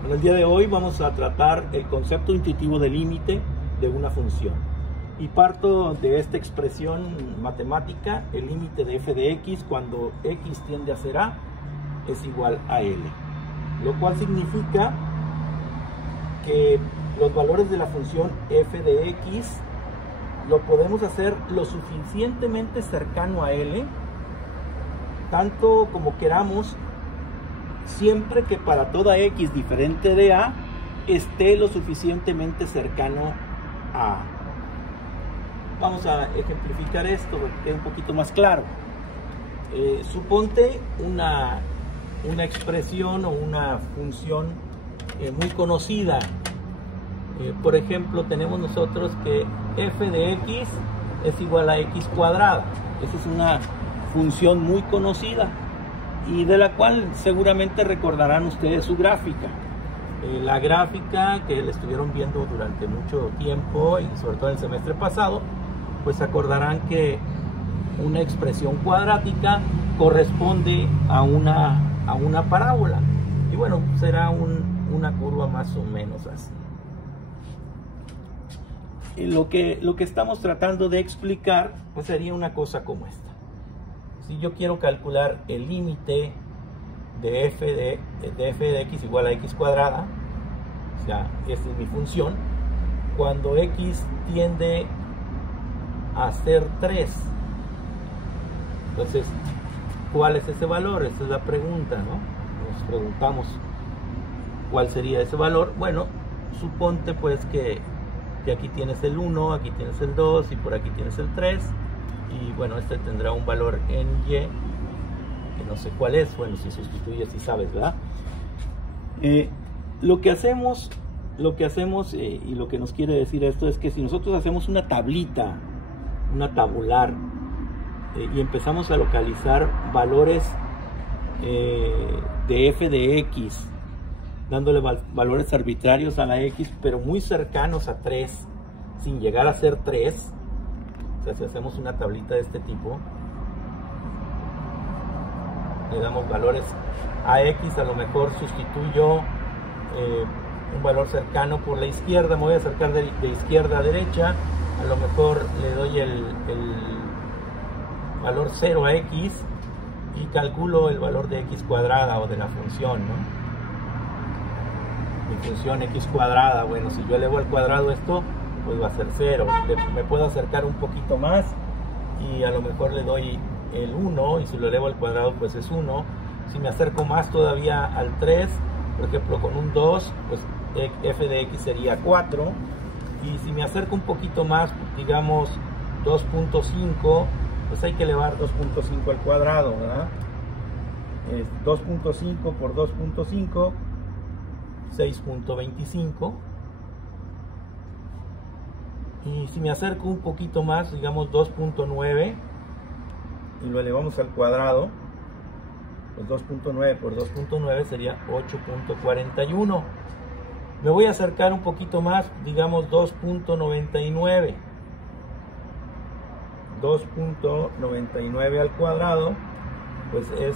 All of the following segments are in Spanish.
Bueno, el día de hoy vamos a tratar el concepto intuitivo de límite de una función. Y parto de esta expresión matemática, el límite de f de x cuando x tiende a ser a es igual a L. Lo cual significa que los valores de la función f de x lo podemos hacer lo suficientemente cercano a L, tanto como queramos, siempre que para toda x diferente de a esté lo suficientemente cercano a a. Vamos a ejemplificar esto para que quede un poquito más claro. Suponte una expresión o una función muy conocida. Por ejemplo, tenemos nosotros que f de x es igual a x cuadrada. Esa es una función muy conocida y de la cual seguramente recordarán ustedes su gráfica. La gráfica que la estuvieron viendo durante mucho tiempo y sobre todo el semestre pasado, pues acordarán que una expresión cuadrática corresponde a una parábola. Y bueno, será una curva más o menos así. Lo que estamos tratando de explicar pues sería una cosa como esta. Si yo quiero calcular el límite de f de x igual a x cuadrada, o sea, esta es mi función, cuando x tiende a ser 3. Entonces, ¿cuál es ese valor? Esa es la pregunta, ¿no? Nos preguntamos cuál sería ese valor. Bueno, suponte pues que aquí tienes el 1, aquí tienes el 2 y por aquí tienes el 3. Y bueno, este tendrá un valor en y, que no sé cuál es. Bueno, si sustituyes, si sabes, ¿verdad? Lo que hacemos y lo que nos quiere decir esto es que si nosotros hacemos una tablita, una tabular, y empezamos a localizar valores de f de x, dándole valores arbitrarios a la x, pero muy cercanos a 3, sin llegar a ser 3. O sea, si hacemos una tablita de este tipo, le damos valores a x, a lo mejor sustituyo un valor cercano por la izquierda, me voy a acercar de izquierda a derecha, a lo mejor le doy el valor 0 a x y calculo el valor de x cuadrada o de la función, ¿no? Mi función x cuadrada, bueno, si yo elevo al cuadrado esto, pues va a ser 0. Me puedo acercar un poquito más y a lo mejor le doy el 1 y si lo elevo al cuadrado pues es 1. Si me acerco más todavía al 3, por ejemplo con un 2, pues f de x sería 4. Y si me acerco un poquito más, digamos 2.5, pues hay que elevar 2.5 al cuadrado, ¿verdad? 2.5 por 2.5, 6.25. Y si me acerco un poquito más, digamos 2.9, y lo elevamos al cuadrado, pues 2.9 por 2.9 sería 8.41. Me voy a acercar un poquito más, digamos 2.99. 2.99 al cuadrado, pues es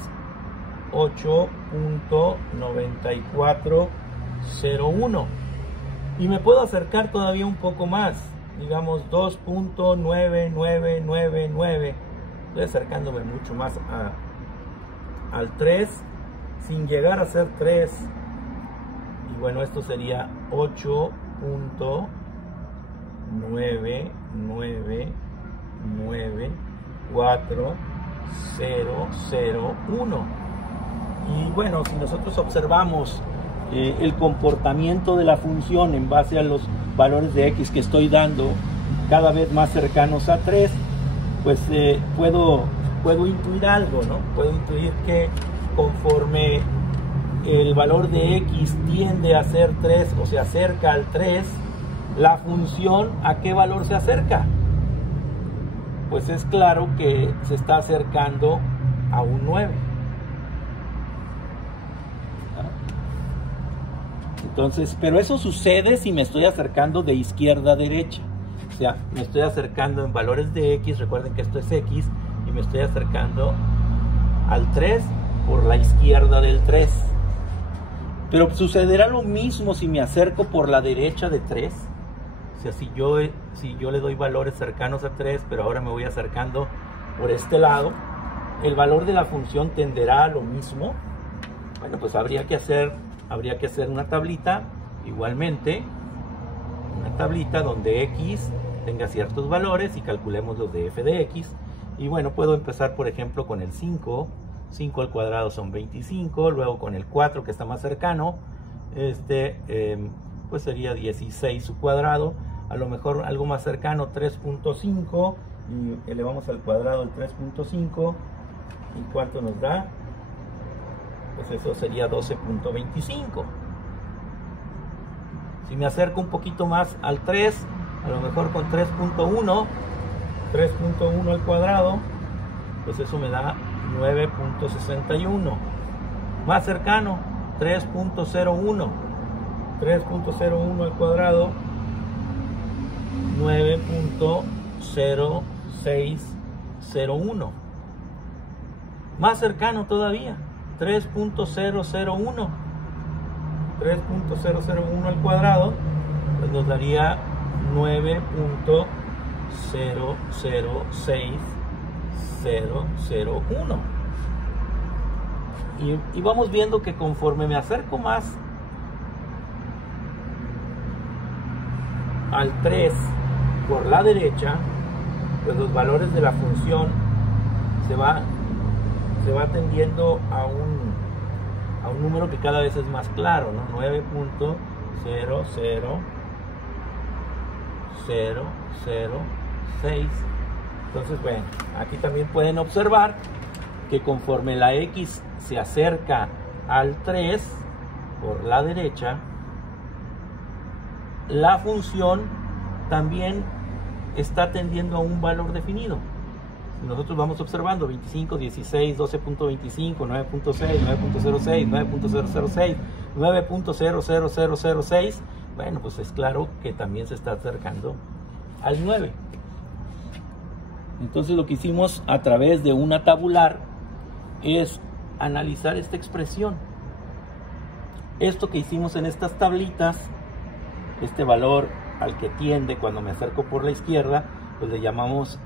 8.9401. Y me puedo acercar todavía un poco más, digamos 2.9999. Estoy acercándome mucho más al 3, sin llegar a ser 3. Y bueno, esto sería 8.99940001. Y bueno, si nosotros observamos el comportamiento de la función en base a los valores de x que estoy dando cada vez más cercanos a 3, pues puedo intuir algo, ¿no? Puedo intuir que conforme el valor de x tiende a ser 3 o se acerca al 3, la función ¿a qué valor se acerca? Pues es claro que se está acercando a un 9. Entonces, pero eso sucede si me estoy acercando de izquierda a derecha. O sea, me estoy acercando en valores de x, recuerden que esto es x, y me estoy acercando al 3 por la izquierda del 3. Pero sucederá lo mismo si me acerco por la derecha de 3. O sea, si yo le doy valores cercanos a 3, pero ahora me voy acercando por este lado, el valor de la función tenderá a lo mismo. Bueno, pues habría que hacer una tablita, igualmente, una tablita donde x tenga ciertos valores y calculemos los de f de x. Y bueno, puedo empezar, por ejemplo, con el 5. 5 al cuadrado son 25, luego con el 4 que está más cercano, pues sería 16 su cuadrado, a lo mejor algo más cercano 3.5 y elevamos al cuadrado el 3.5 y ¿cuánto nos da? Pues eso sería 12.25. Si me acerco un poquito más al 3, a lo mejor con 3.1 al cuadrado, pues eso me da 9.61. Más cercano, 3.01 al cuadrado, 9.0601. Más cercano todavía, 3.001 al cuadrado, pues nos daría 9.006001. Y vamos viendo que conforme me acerco más al 3 por la derecha, pues los valores de la función se va tendiendo a un número que cada vez es más claro, ¿no? 9.00006. Entonces, bueno, aquí también pueden observar que conforme la x se acerca al 3 por la derecha, la función también está tendiendo a un valor definido. Nosotros vamos observando 25, 16, 12.25, 9.6, 9.06, 9.006, 9.00006. Bueno, pues es claro que también se está acercando al 9. Entonces lo que hicimos a través de una tabular es analizar esta expresión. Esto que hicimos en estas tablitas, este valor al que tiende cuando me acerco por la izquierda, pues le llamamos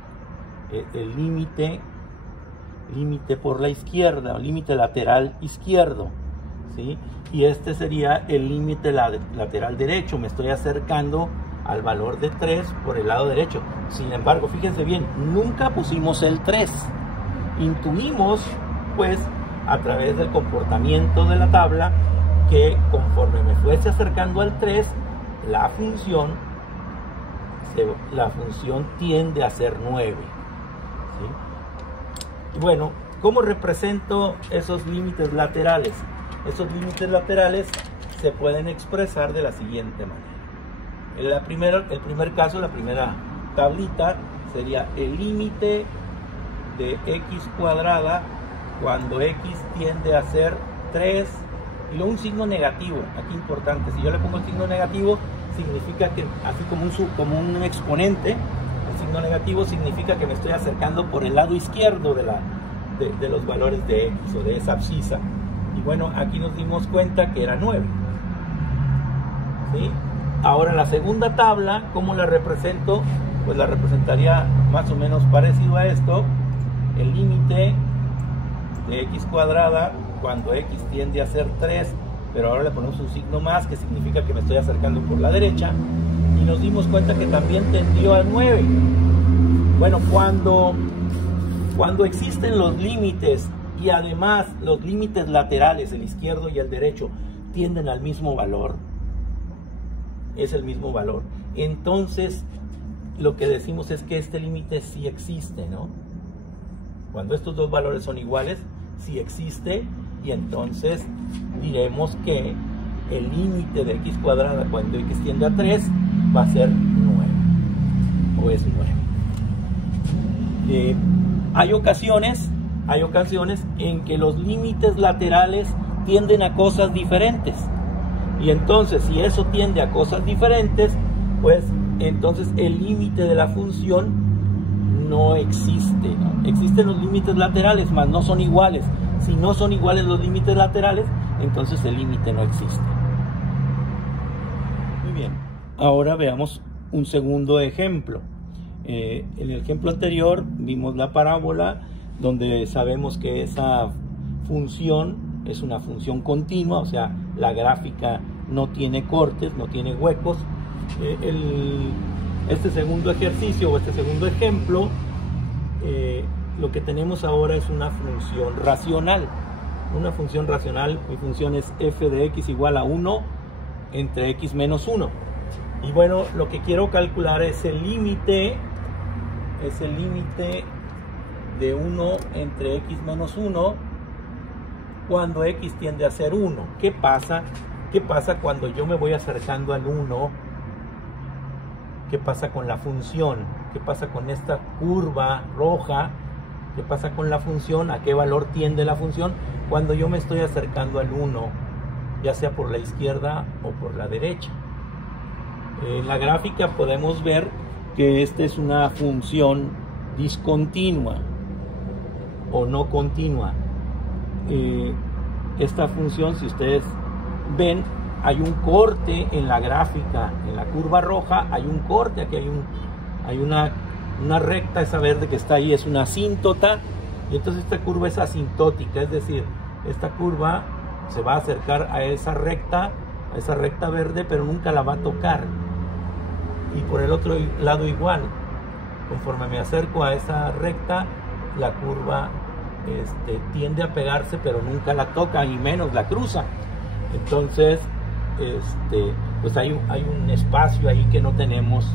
el límite por la izquierda, límite lateral izquierdo, ¿sí? Y este sería el límite lateral derecho. Me estoy acercando al valor de 3 por el lado derecho. Sin embargo, fíjense bien, nunca pusimos el 3. Intuimos, pues, a través del comportamiento de la tabla, que conforme me fuese acercando al 3, la función tiende a ser 9. ¿Sí? Y bueno, ¿cómo represento esos límites laterales? Esos límites laterales se pueden expresar de la siguiente manera. El primer caso, la primera tablita, sería el límite de x cuadrada cuando x tiende a ser 3 y luego un signo negativo. Aquí importante, si yo le pongo el signo negativo, significa que, así como un exponente, el signo negativo significa que me estoy acercando por el lado izquierdo de los valores de x o de esa abscisa. Y bueno, aquí nos dimos cuenta que era 9. ¿Sí? Ahora la segunda tabla, ¿cómo la represento? Pues la representaría más o menos parecido a esto. El límite de x cuadrada cuando x tiende a ser 3, pero ahora le ponemos un signo más que significa que me estoy acercando por la derecha, y nos dimos cuenta que también tendió a 9. Bueno, cuando existen los límites y además los límites laterales, el izquierdo y el derecho, tienden al mismo valor, es el mismo valor, entonces lo que decimos es que este límite sí existe, ¿no? Cuando estos dos valores son iguales, sí existe, y entonces diremos que el límite de x cuadrada cuando x tiende a 3 va a ser 9, o es 9. Hay ocasiones en que los límites laterales tienden a cosas diferentes, y entonces si eso tiende a cosas diferentes, pues entonces el límite de la función no existe, ¿no? Existen los límites laterales, mas no son iguales. Si no son iguales los límites laterales, entonces el límite no existe. Muy bien, ahora veamos un segundo ejemplo. En el ejemplo anterior vimos la parábola donde sabemos que esa función es una función continua, o sea, la gráfica no tiene cortes, no tiene huecos. Este segundo ejercicio o este segundo ejemplo, lo que tenemos ahora es una función racional. Una función racional, mi función es f de x igual a 1 entre x menos 1. Y bueno, lo que quiero calcular es el límite de 1 entre x menos 1 cuando x tiende a ser 1. ¿Qué pasa cuando yo me voy acercando al 1? ¿Qué pasa con la función? ¿Qué pasa con esta curva roja? ¿Qué pasa con la función? ¿A qué valor tiende la función cuando yo me estoy acercando al 1? Ya sea por la izquierda o por la derecha. En la gráfica podemos ver que esta es una función discontinua o no continua. Esta función, si ustedes ven, hay un corte en la gráfica, en la curva roja hay un corte, aquí hay una recta, esa verde que está ahí es una asíntota, y entonces esta curva es asintótica, es decir, esta curva se va a acercar a esa recta verde, pero nunca la va a tocar. Y por el otro lado igual, conforme me acerco a esa recta, la curva tiende a pegarse, pero nunca la toca y menos la cruza. Entonces, pues hay un espacio ahí que no tenemos,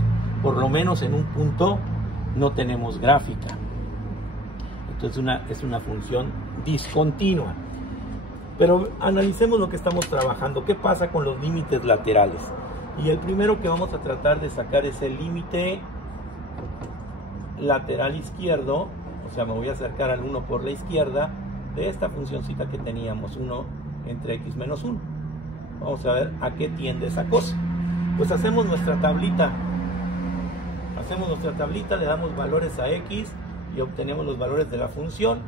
por lo menos en un punto no tenemos gráfica. Entonces es una función discontinua. Pero analicemos lo que estamos trabajando. ¿Qué pasa con los límites laterales? Y el primero que vamos a tratar de sacar es el límite lateral izquierdo. O sea, me voy a acercar al 1 por la izquierda de esta funcioncita que teníamos, 1 entre x menos 1. Vamos a ver a qué tiende esa cosa. Pues hacemos nuestra tablita. Le damos valores a x y obtenemos los valores de la función.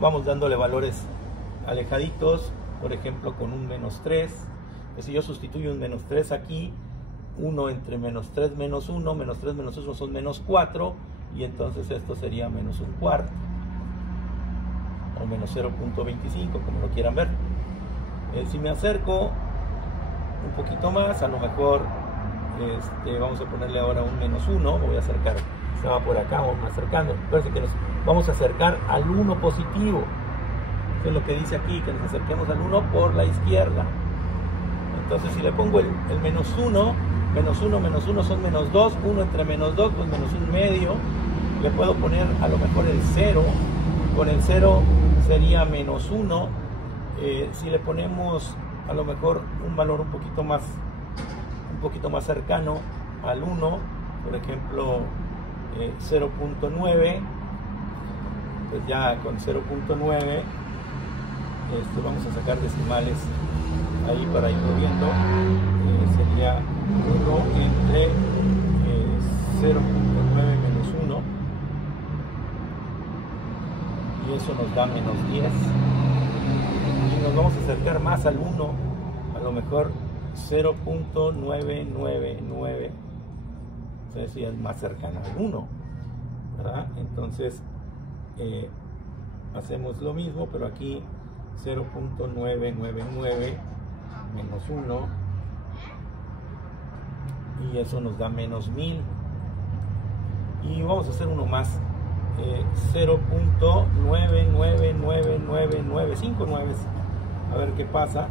Vamos dándole valores alejaditos, por ejemplo con un menos 3. Pues si yo sustituyo un menos 3 aquí, 1 entre menos 3 menos 1, menos 3 menos 1 son menos 4, y entonces esto sería menos un cuarto, o menos 0.25, como lo quieran ver. Si me acerco un poquito más, a lo mejor vamos a ponerle ahora un menos 1, me voy a acercar, estaba por acá, vamos acercando, parece que nos vamos a acercar al 1 positivo. Eso es lo que dice aquí, que nos acerquemos al 1 por la izquierda. Entonces si le pongo el menos 1, menos 1 menos 1 son menos 2, 1 entre menos 2, pues menos 1 medio. Le puedo poner a lo mejor el 0, con el 0 sería menos 1. Si le ponemos a lo mejor un valor un poquito más cercano al 1, por ejemplo 0.9, pues ya con 0.9 vamos a sacar decimales ahí para irlo viendo. Sería 1 entre 0.9 menos 1, y eso nos da menos 10. Y nos vamos a acercar más al 1, a lo mejor 0.999, o sea, si es más cercano al 1, ¿verdad? Entonces hacemos lo mismo, pero aquí 0.999 menos 1, y eso nos da menos 1000. Y vamos a hacer uno más, 0.99999, 9, a ver qué pasa.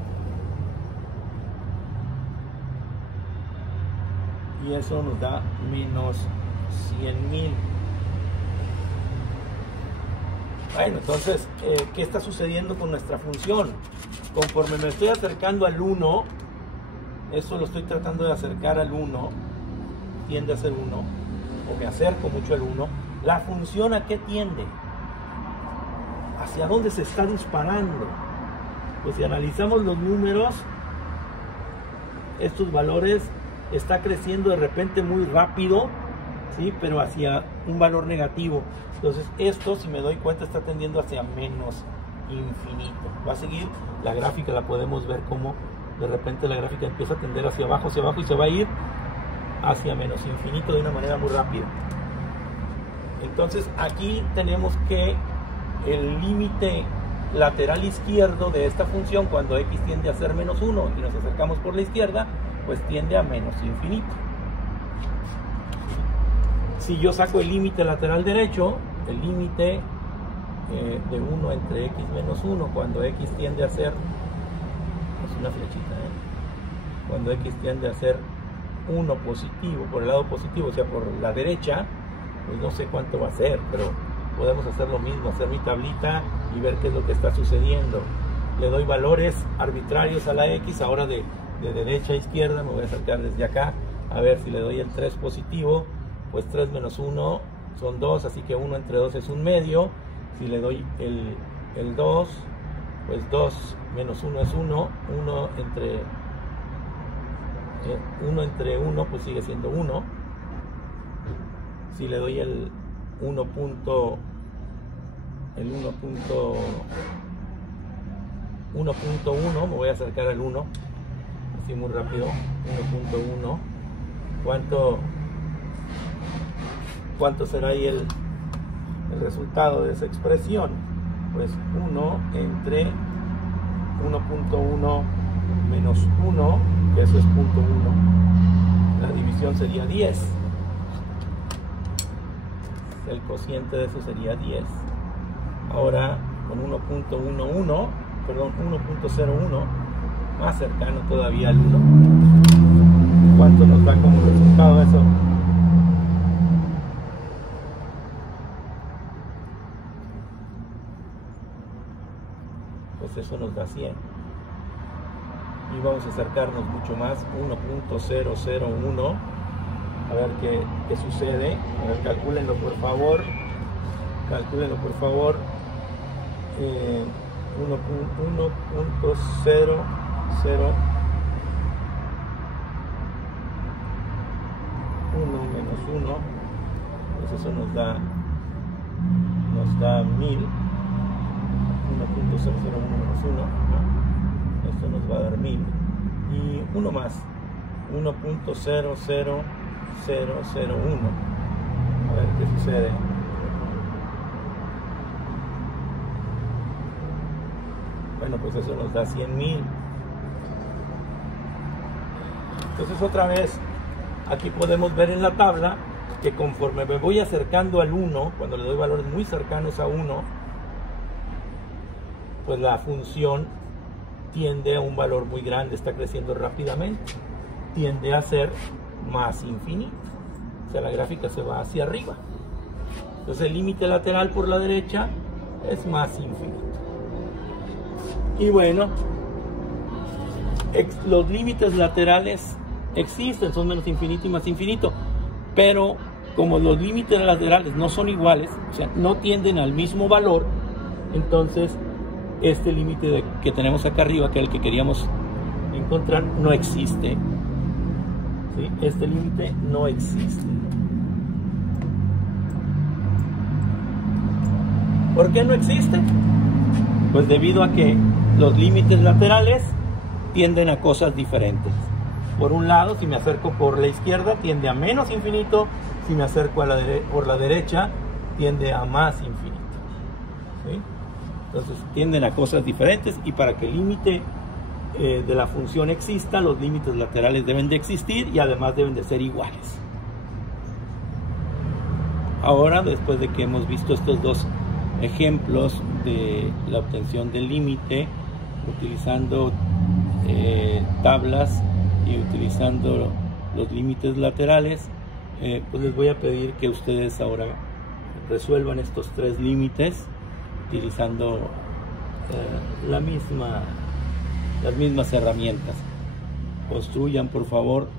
Y eso nos da menos 100.000. Bueno, entonces, ¿qué está sucediendo con nuestra función? Conforme me estoy acercando al 1, eso lo estoy tratando de acercar al 1, tiende a ser 1, o me acerco mucho al 1, ¿la función a qué tiende? ¿Hacia dónde se está disparando? Pues si analizamos los números, estos valores está creciendo de repente muy rápido, ¿sí? Pero hacia un valor negativo. Entonces esto, si me doy cuenta, está tendiendo hacia menos infinito. Va a seguir, la gráfica la podemos ver como de repente la gráfica empieza a tender hacia abajo y se va a ir hacia menos infinito de una manera muy rápida. Entonces aquí tenemos que el límite lateral izquierdo de esta función, cuando x tiende a ser menos 1 y nos acercamos por la izquierda, pues tiende a menos infinito. Si yo saco el límite lateral derecho, el límite de 1 entre x menos 1, cuando x tiende a ser, es una flechita, cuando x tiende a ser 1 positivo, por el lado positivo, o sea, por la derecha, pues no sé cuánto va a ser, pero podemos hacer lo mismo, hacer mi tablita y ver qué es lo que está sucediendo. Le doy valores arbitrarios a la x, ahora de derecha a izquierda, me voy a acercar desde acá, a ver si le doy el 3 positivo, pues 3 menos 1 son 2, así que 1 entre 2 es un medio. Si le doy el 2, pues 2 menos 1 es 1, 1 entre 1 pues sigue siendo 1. Si le doy el 1.1, me voy a acercar al 1, así muy rápido, 1.1, ¿cuánto será ahí el resultado de esa expresión? Pues 1 entre 1.1 menos 1, que eso es 0.1, la división sería 10, el cociente de eso sería 10. Ahora con 1.11, perdón, 1.01, más cercano todavía al 1, ¿cuánto nos da como resultado eso? Pues eso nos da 100. Y vamos a acercarnos mucho más, 1.001, a ver qué sucede. A ver, calcúlenlo por favor, 1.00, menos 1, pues eso nos da 1000, 1.001 menos 1, esto nos va a dar 1000, y uno más, 1.00001, a ver qué sucede. Bueno, pues eso nos da 100.000. Entonces otra vez, aquí podemos ver en la tabla que conforme me voy acercando al 1, cuando le doy valores muy cercanos a 1, pues la función tiende a un valor muy grande, está creciendo rápidamente, tiende a ser más infinito, o sea, la gráfica se va hacia arriba. Entonces el límite lateral por la derecha es más infinito. Y bueno, los límites laterales existen, son menos infinito y más infinito, pero como los límites laterales no son iguales, o sea, no tienden al mismo valor, entonces este límite que tenemos acá arriba, que es el que queríamos encontrar, no existe. ¿Sí? Este límite no existe. ¿Por qué no existe? Pues debido a que los límites laterales tienden a cosas diferentes. Por un lado, si me acerco por la izquierda, tiende a menos infinito. Si me acerco por la derecha, tiende a más infinito. ¿Sí? Entonces tienden a cosas diferentes, y para que el límite de la función exista, los límites laterales deben de existir y además deben de ser iguales. Ahora, después de que hemos visto estos dos ejemplos de la obtención del límite utilizando tablas y utilizando los límites laterales, pues les voy a pedir que ustedes ahora resuelvan estos tres límites utilizando las mismas herramientas. Construyan por favor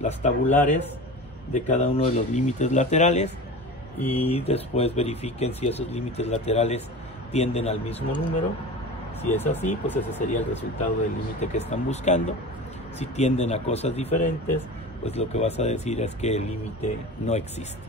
las tabulares de cada uno de los límites laterales y después verifiquen si esos límites laterales tienden al mismo número. Si es así, pues ese sería el resultado del límite que están buscando. Si tienden a cosas diferentes, pues lo que vas a decir es que el límite no existe.